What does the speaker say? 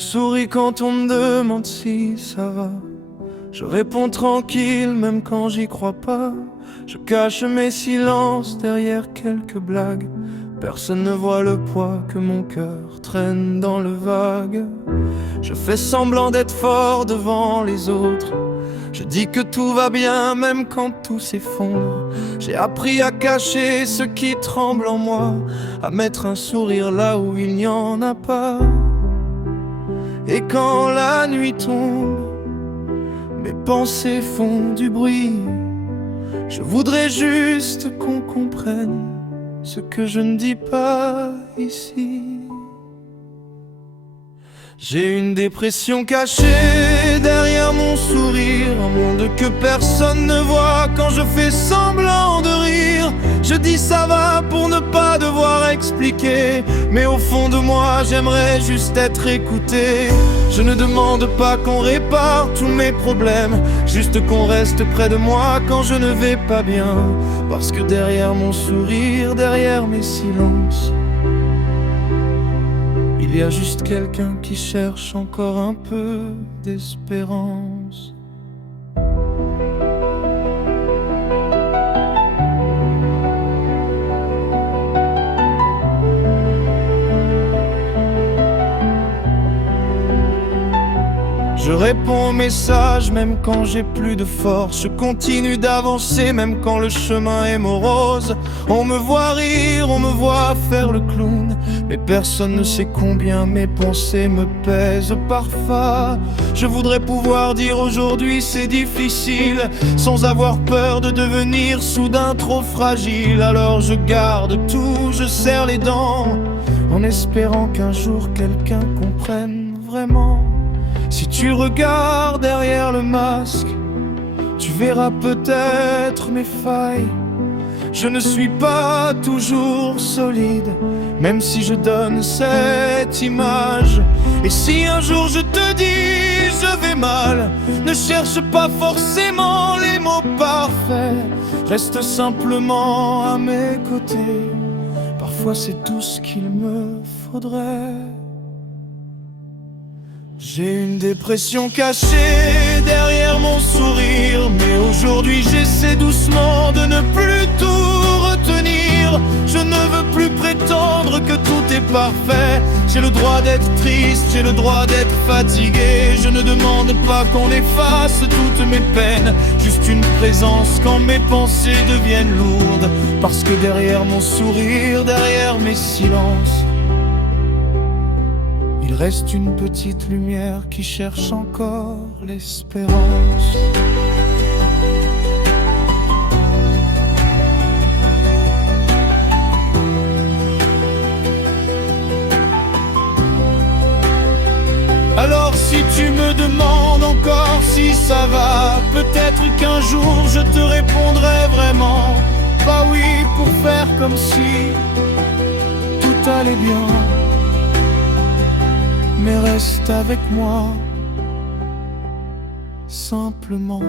souris quand on me demande si ça va. Je réponds tranquille même quand j'y crois pas. Je cache mes silences derrière quelques blagues. Personne ne voit le poids que mon cœur traîne dans le vague. Je fais semblant d'être fort devant les autres. Je dis que tout va bien même quand tout s'effondre. J'ai appris à cacher ce qui tremble en moi, à mettre un sourire là où il n'y en a pas. Et quand la nuit tombe, mes pensées font du bruit. Je voudrais juste qu'on comprenne ce que je ne dis pas ici. J'ai une dépression cachée derrière mon sourire, un monde que personne ne voit quand je fais semblant de rire. Je dis ça va pour ne pas devoir expliquer, mais au fond de moi j'aimerais juste être écouté. Je ne demande pas qu'on répare tous mes problèmes, juste qu'on reste près de moi quand je ne vais pas bien. Parce que derrière mon sourire, derrière mes silences, il y a juste quelqu'un qui cherche encore un peu d'espérance. Je réponds aux messages même quand j'ai plus de force. Je continue d'avancer même quand le chemin est morose. On me voit rire, on me voit faire le clown, mais personne ne sait combien mes pensées me pèsent parfois. Je voudrais pouvoir dire aujourd'hui c'est difficile, sans avoir peur de devenir soudain trop fragile. Alors je garde tout, je serre les dents, en espérant qu'un jour quelqu'un comprenne vraiment. Si tu regardes derrière le masque, tu verras peut-être mes failles. Je ne suis pas toujours solide, même si je donne cette image. Et si un jour je te dis je vais mal, ne cherche pas forcément les mots parfaits. Reste simplement à mes côtés, parfois c'est tout ce qu'il me faudrait. J'ai une dépression cachée derrière mon sourire, mais aujourd'hui j'essaie doucement de ne plus tout retenir. Je ne veux plus prétendre que tout est parfait. J'ai le droit d'être triste, j'ai le droit d'être fatigué. Je ne demande pas qu'on efface toutes mes peines, juste une présence quand mes pensées deviennent lourdes. Parce que derrière mon sourire, derrière mes silences, il reste une petite lumière qui cherche encore l'espérance. Alors si tu me demandes encore si ça va, peut-être qu'un jour je te répondrai vraiment pas oui, pour faire comme si tout allait bien. Mais reste avec moi, simplement.